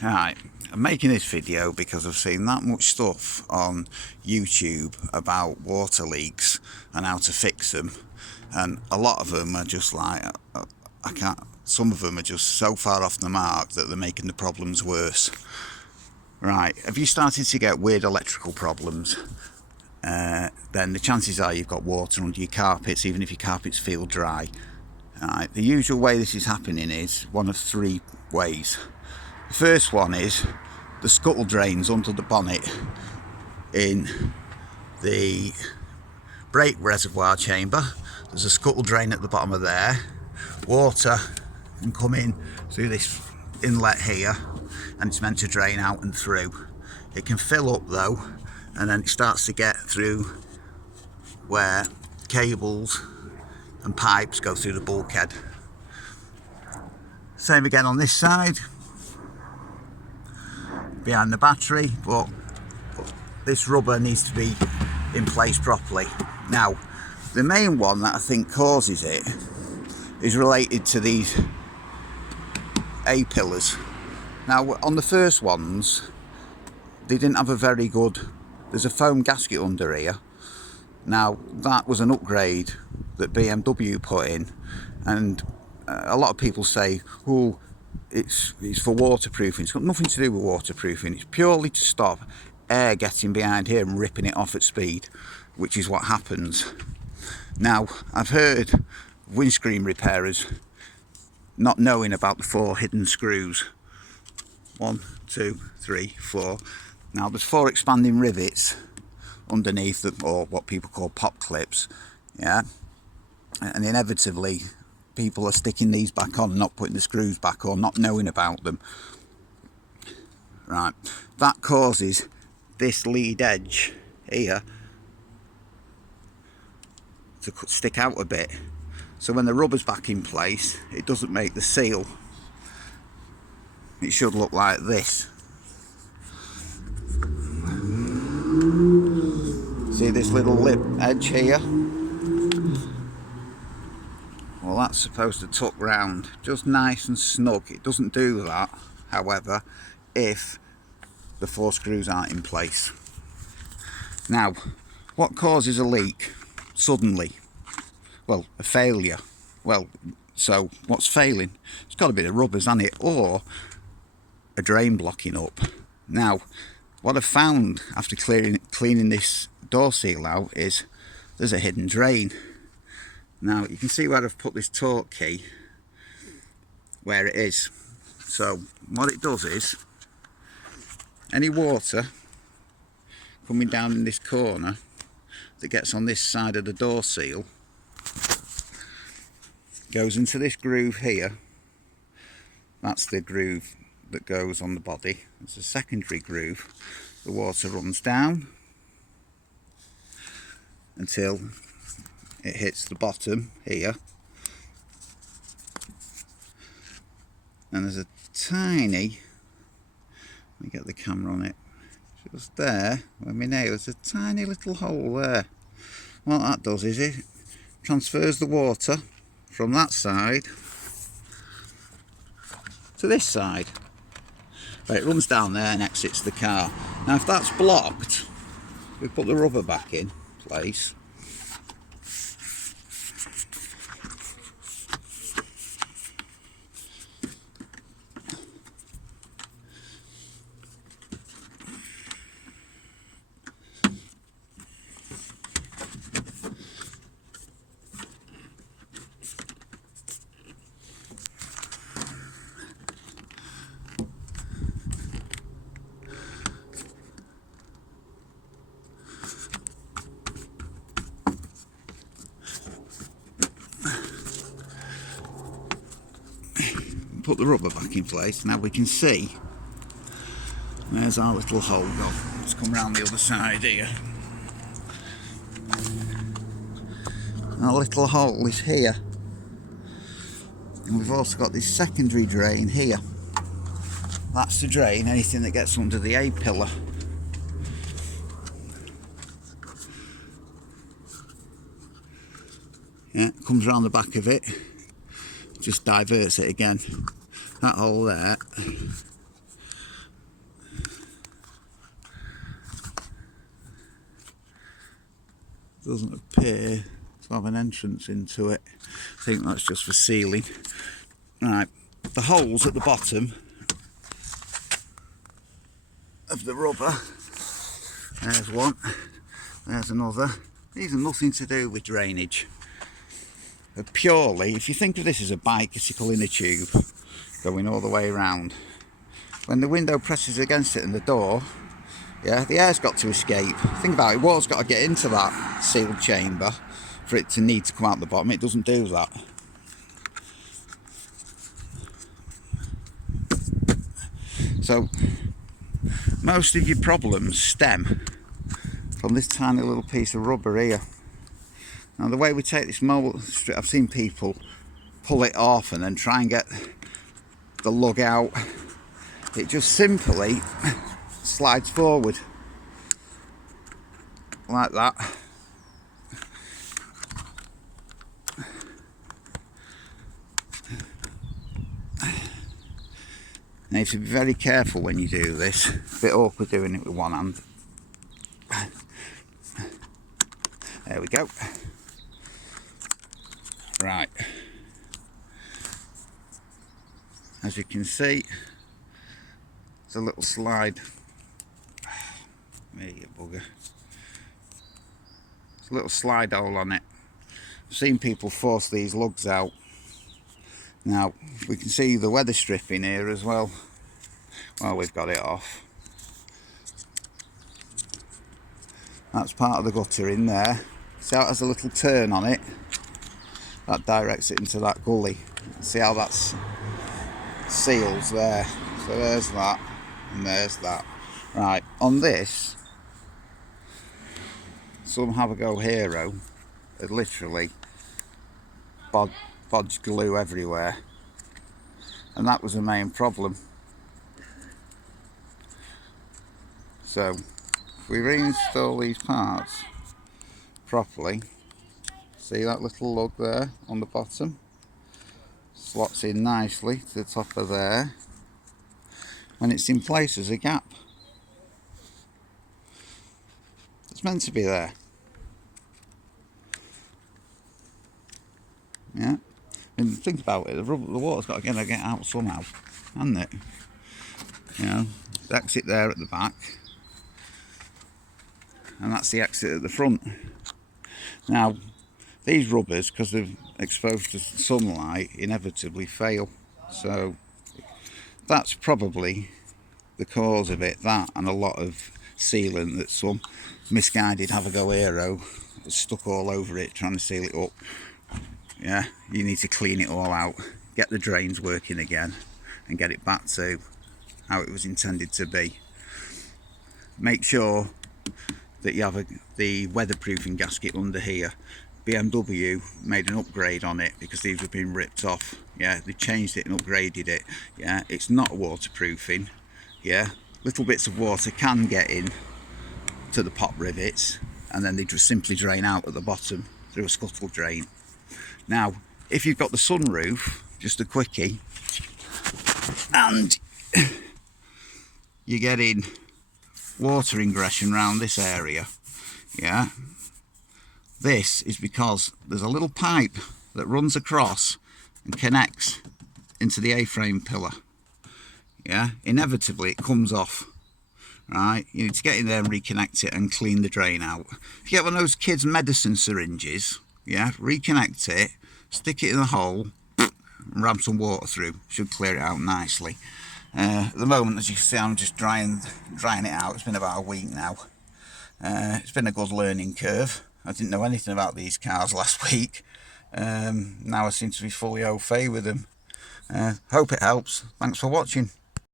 Right, I'm making this video because I've seen that much stuff on YouTube about water leaks and how to fix them, and a lot of them are just like, I can't, some of them are just so far off the mark that they're making the problems worse. Right, have you started to get weird electrical problems? Then the chances are you've got water under your carpets, even if your carpets feel dry. Right, the usual way this is happening is one of three ways. The first one is the scuttle drains under the bonnet in the brake reservoir chamber. There's a scuttle drain at the bottom of there. Water can come in through this inlet here, and it's meant to drain out and through. It can fill up though, and then it starts to get through where cables and pipes go through the bulkhead. Same again on this side, behind the battery, but this rubber needs to be in place properly. Now, the main one that I think causes it is related to these A-pillars. Now, on the first ones, they didn't have a very good, there's a foam gasket under here. Now, that was an upgrade that BMW put in, and a lot of people say, oh, it's for waterproofing. It's got nothing to do with waterproofing. It's purely to stop air getting behind here and ripping it off at speed, which is what happens. Now, I've heard windscreen repairers not knowing about the 4 hidden screws. 1, 2, 3, 4. Now, there's 4 expanding rivets underneath them, or what people call pop clips, yeah, and inevitably people are sticking these back on and not putting the screws back on, not knowing about them. Right, that causes this lead edge here to stick out a bit, so when the rubber's back in place it doesn't make the seal. It should look like this. See this little lip edge here? Well, that's supposed to tuck round just nice and snug. It doesn't do that, however, if the 4 screws aren't in place. Now, what causes a leak suddenly? Well, a failure. Well, so what's failing? It's got to be the rubbers, hasn't it? Or a drain blocking up. Now, what I've found after cleaning this door seal out is there's a hidden drain. Now you can see where I've put this torque key, where it is. So what it does is, any water coming down in this corner that gets on this side of the door seal goes into this groove here. That's the groove that goes on the body. It's a secondary groove. The water runs down until it hits the bottom here, and there's a tiny, let me get the camera on it, just there where my nail, there's a tiny little hole there. What that does is it transfers the water from that side to this side. Right, it runs down there and exits the car. Now if that's blocked, we put the rubber back in place. Put the rubber back in place. Now we can see there's our little hole. Let's come round the other side here. Our little hole is here, and we've also got this secondary drain here. That's to drain anything that gets under the A-pillar. Yeah, comes round the back of it, just diverts it again. That hole there doesn't appear to have an entrance into it. I think that's just for sealing. Right, the holes at the bottom of the rubber, there's one, there's another. These are nothing to do with drainage. They're purely, if you think of this as a bicycle inner tube going all the way around, when the window presses against it and the door, yeah, the air's got to escape. Think about it, water's got to get into that sealed chamber for it to need to come out the bottom. It doesn't do that. So most of your problems stem from this tiny little piece of rubber here. Now the way we take this mobile strip, I've seen people pull it off and then try and get the lug out. It just simply slides forward like that. Now you have to be very careful when you do this. A bit awkward doing it with one hand. There we go. Right. As you can see, there's a little slide. There you bugger. There's a little slide hole on it. I've seen people force these lugs out. Now, we can see the weather strip in here as well. Well, we've got it off. That's part of the gutter in there. See how it has a little turn on it? That directs it into that gully. See how that's seals there? So there's that, and there's that. Right, on this, some have-a-go hero had literally bodged glue everywhere, and that was the main problem. So if we reinstall these parts properly, see that little lug there on the bottom slots in nicely to the top of there. When it's in place, there's a gap. It's meant to be there. Yeah, and think about it, the water's got to get out somehow, hasn't it? You know, the exit there at the back, and that's the exit at the front. Now, these rubbers, because they're exposed to sunlight, inevitably fail. So that's probably the cause of it, that and a lot of sealant that some misguided have-a-go hero has stuck all over it trying to seal it up. Yeah, you need to clean it all out, get the drains working again, and get it back to how it was intended to be. Make sure that you have the weatherproofing gasket under here. BMW made an upgrade on it because these were being ripped off. Yeah, they changed it and upgraded it. Yeah, it's not waterproofing. Yeah, little bits of water can get in to the pop rivets, and then they just simply drain out at the bottom through a scuttle drain. Now, if you've got the sunroof, just a quickie, and you're getting water ingression around this area, yeah, this is because there's a little pipe that runs across and connects into the A-frame pillar. Yeah, inevitably it comes off. Right, you need to get in there and reconnect it and clean the drain out. If you get one of those kids' medicine syringes, yeah, reconnect it, stick it in the hole, and ram some water through. Should clear it out nicely. At the moment, as you can see, I'm just drying it out. It's been about a week now. It's been a good learning curve. I didn't know anything about these cars last week. Now I seem to be fully au fait with them. Hope it helps. Thanks for watching.